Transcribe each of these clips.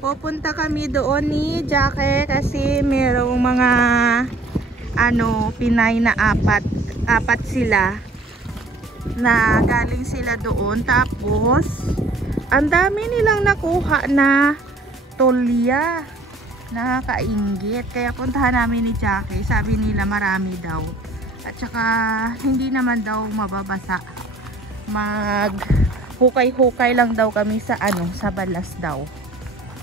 Pupunta kami doon ni Jackie kasi merong mga Pinay na apat sila na galing sila doon. Tapos ang dami nilang nakuha na tolya. Nakakainggit. Kaya puntahan namin ni Jackie. Sabi nila marami daw. At saka hindi naman daw mababasa. Mag hukay-hukay lang daw kami sa sa balas daw.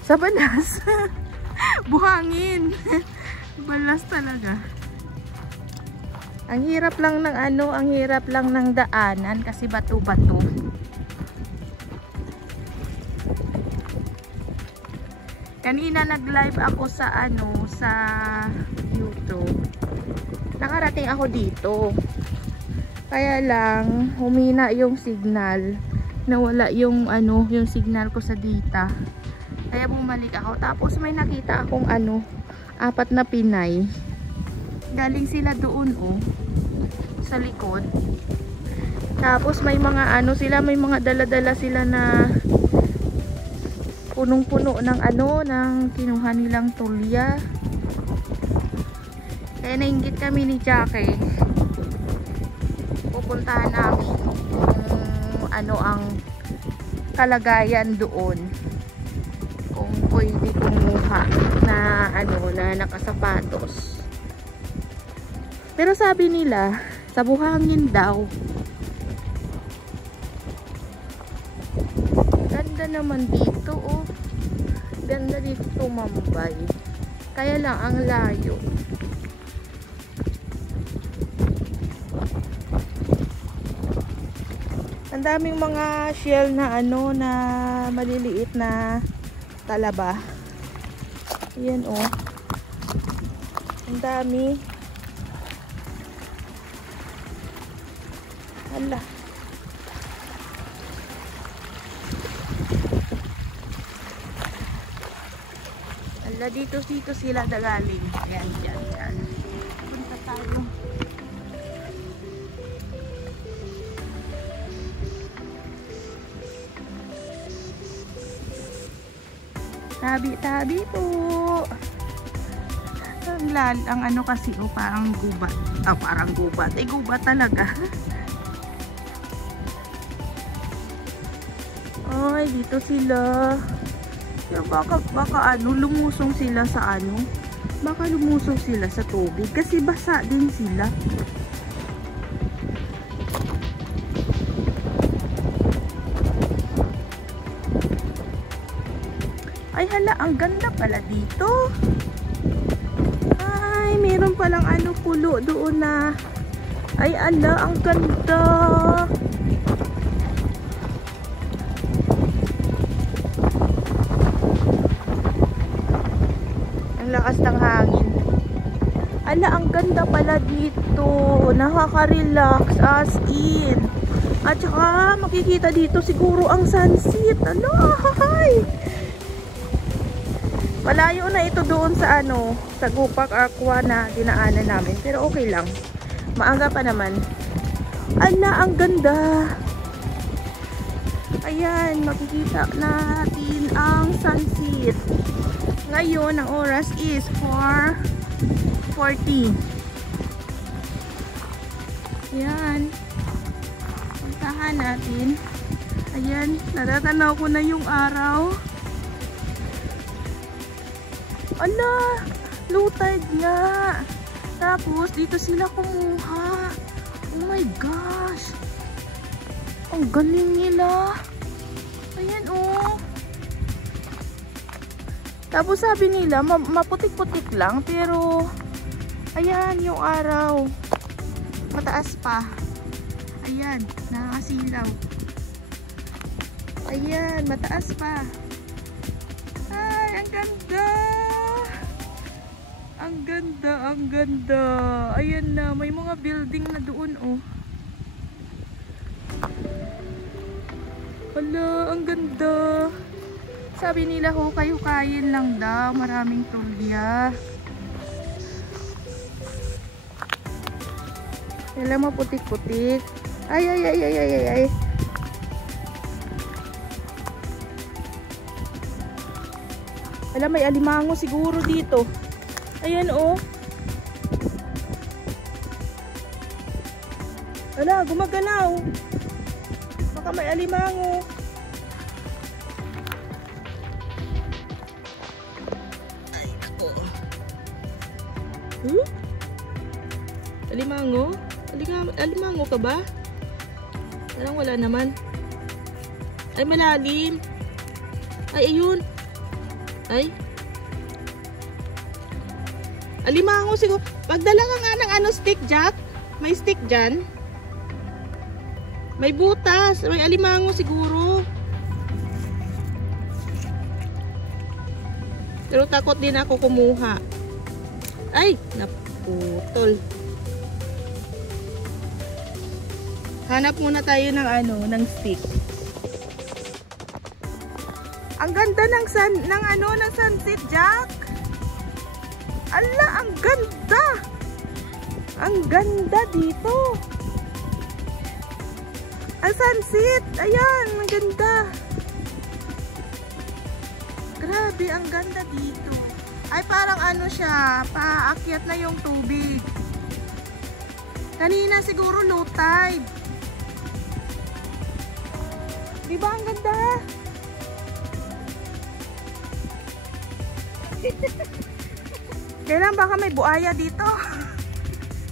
Sa balas. Buhangin. Balas talaga. Ang hirap lang ng ang hirap lang ng daanan kasi bato-bato. Kanina nag-live ako sa sa YouTube. Nakarating ako dito. Kaya lang humina yung signal. Nawala yung yung signal ko sa data. Kaya bumalik ako. Tapos may nakita akong 4 na Pinay. Galing sila doon sa likod. Tapos may mga sila, may mga dala-dala sila na punong-puno ng ng kinuha nilang tolya. Kaya nainggit kami ni Jackie. Pupuntahan namin kung ang kalagayan doon. Kung pwede kumuha na na nakasapatos. Pero sabi nila sa buhangin daw. Ganda naman dito Ganda dito tumambay. Kaya lang ang layo. Ang daming mga shell na na maliliit na talaba. Ayan ang dami. Hala. Hala, dito sila dagaling. Ayan, dyan. Punta tayo. Tabi-tabi po. Ang kasi parang gubat. Parang gubat. Gubat talaga. Ay, dito sila. Pero baka lumusong sila sa baka lumusong sila sa tubig kasi basa din sila. Ay hala, ang ganda pala dito. Ay, meron palang pulo doon na. Ay ala, ang ganda. Lakas ng hangin. Ala, ang ganda pala dito. Nakaka-relax as in. At saka makikita dito siguro ang sunset. Ala, hay. Malayo na ito doon sa sa Gupac Aqua na dinaanan namin. Pero okay lang. Maaga pa naman. Ala, ang ganda. Ayan, makikita natin ang sunset. Ngayon, ang oras is 4:40. Ayan. Puntahan natin. Ayan, natatanaw ko na yung araw. Ala, low tide nga. Tapos, dito sila kumuha. Oh my gosh. Ang galing nila. Ayan Tapos sabi nila, maputik-putik lang, pero ayan yung araw. Mataas pa. Ayan, nakakasilaw. Ayan, mataas pa. Ay, ang ganda. Ang ganda, ang ganda. Ayan na, may mga building na doon Hala, ang ganda. Sabi nila hukay-hukayin lang daw, maraming tolya. Kailan maputik-putik. Ay. Wala, may alimango siguro dito. Ayan oh. Wala, gumagalaw. Baka may alimango. Ay, ako. Alimango? Alimango ka ba? Parang wala naman. Ay, malalim. Ay, ayun. Ay. Alimango siguro. Pagdala ka nga ng ano, stick, Jack. May stick dyan. May butas. May alimango siguro. Pero takot din ako kumuha. Ay, naputol. Hanap muna tayo ng ano, ng stick. Ang ganda ng sunset, Jack. Ala, ang ganda. Ang ganda dito. Ang sunset. Ayan, ang ganda. Grabe, ang ganda dito. Ay, parang ano siya, paakyat na yung tubig. Kanina siguro low tide. Diba ang ganda? Kailan baka may buaya dito?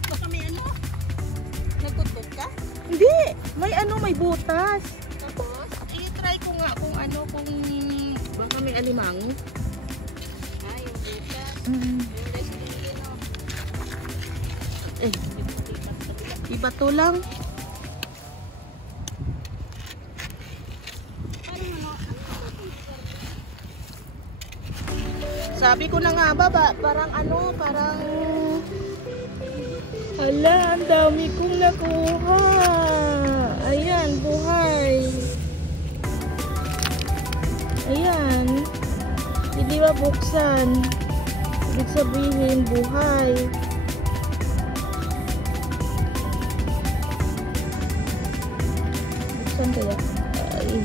Baka may ano? Nagkutbot ka? Hindi, may ano, may butas. Tapos, i-try ko nga kung ano, kung baka may alimango. Ah, yung butas. Yung guys, hindi no. Iba to lang. Sabi ko na nga ba, parang ano, parang... Hala, ang dami kong nakuha. Ayan, buhay. Ayan. Hindi ba buksan? Ibig sabihin, buhay. Buksan kaya? Ay,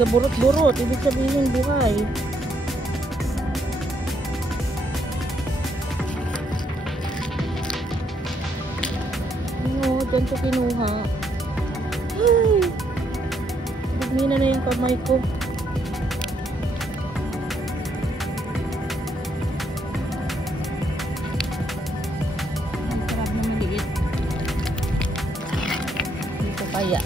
gaburot-burot. Ibig sabihin, buhay. Diyan ko kinuha. Ay! Bugmina na yung kamay ko. Ang sarap na maliit. Dito kaya.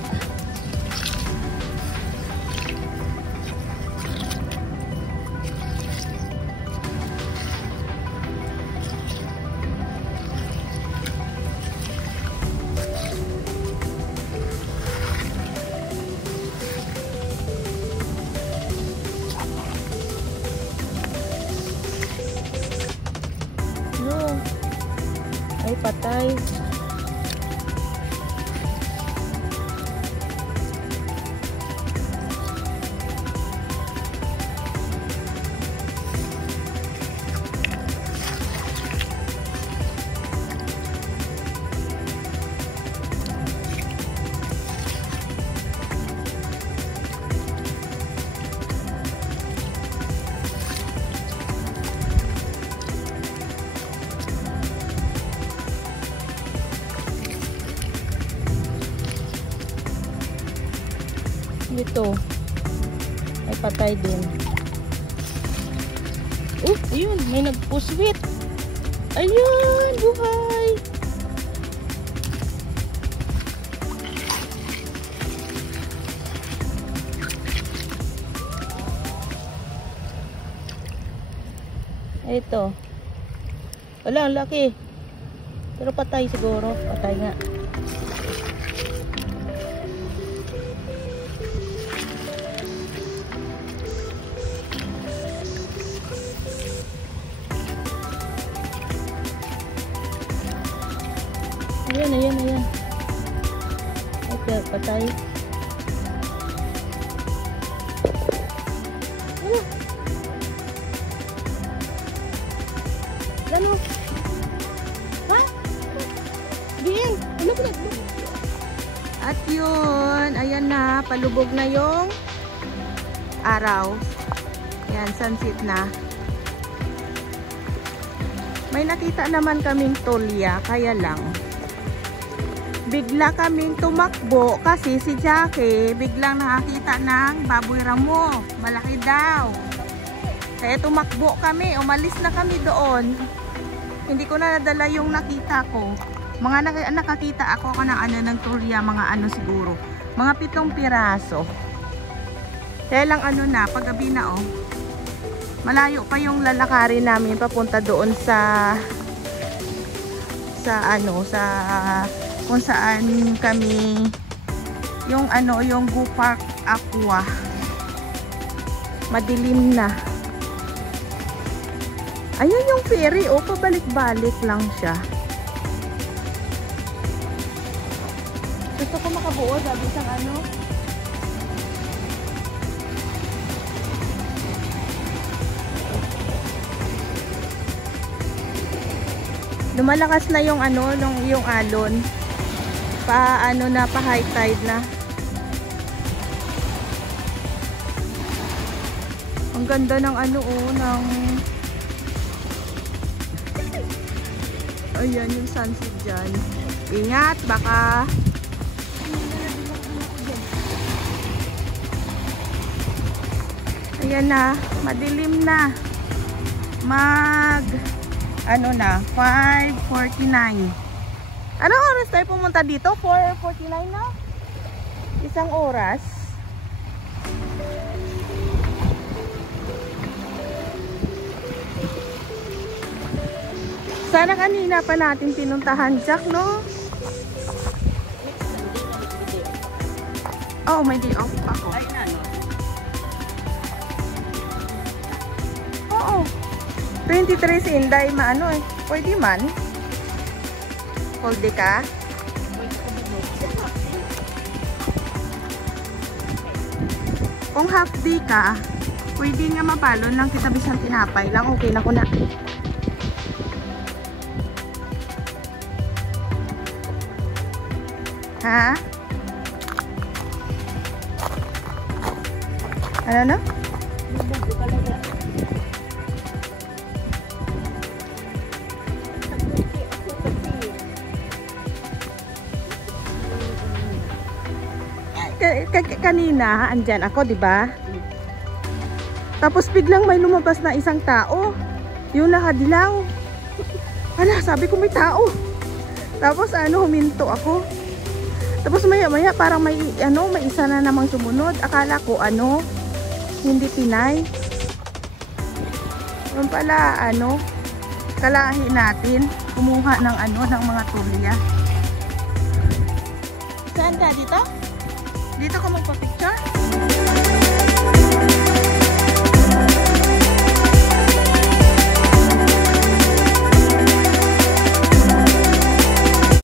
Ay, patay. Dito ay patay din. Ayun, may nagpuswit. Ayun, buhay. Ito. Wala, ang laki. Pero patay siguro. Patay nga. Ayan. Okay, patay. Ano? Ha? Diyan. Ano ba? At yun, ayan na, palubog na yung araw. Yan, sunset na. May nakita naman kaming tulya, kaya lang bigla kaming tumakbo kasi si Jackie biglang nakakita ng baboy ramo. Malaki daw. Kaya tumakbo kami, umalis na kami doon. Hindi ko na nadala yung nakita ko. Mga nakakita ako ng ano ng tulya, mga ano siguro. Mga 7 piraso. Kaya lang ano na, paggabi na oh. Malayo pa yung lalakarin namin papunta doon sa ano, sa kung saan kami yung ano, yung Go Park Aqua. Madilim na. Ayan yung ferry, oh, pabalik-balik lang siya. Gusto ko makabuo, sabi isang ano. Lumalakas na yung ano, yung alon. Pa ano na, pa high tide na. Ang ganda ng ano oh, ng ayan yung sunset dyan. Ingat, baka ayan na, madilim na. Ano na, 5:49. Anong oras tayo pumunta dito? 4:49 na? Isang oras. Sana kanina pa natin pinuntahan, Jack, no? Oh, may day off ako. Oo. 23 si Inday, maano eh. Pwede man. Hold ka. Kung half day ka, pwede nga mabalon lang kita bisang tinapay lang. Okay na ko na. Ha? Ano na? Kanina, andyan ako, di ba? Tapos biglang may lumabas na isang tao. Yung nakadilaw. Ala, sabi ko may tao. Tapos ano, huminto ako. Tapos maya-maya parang may ano, may isa na namang sumunod. Akala ko ano, hindi Pinay. Yung pala ano, kalahi natin kumuha ng ano, ng mga tulya. Saan ka dito? Dito ka magpa-picture?